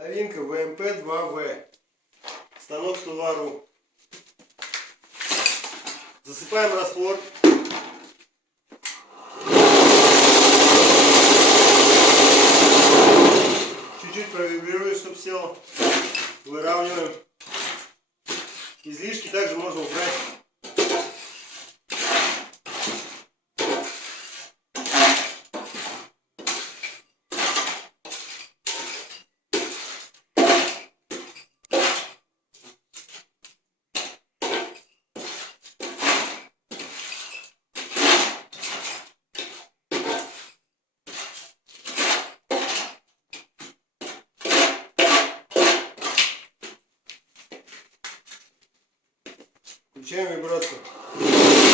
Новинка ВМП-2В. Станок Стувару. Засыпаем раствор. Чуть-чуть провибрирует, чтобы село. Выравниваем. Излишки также можно убрать. Включаем вибрацию.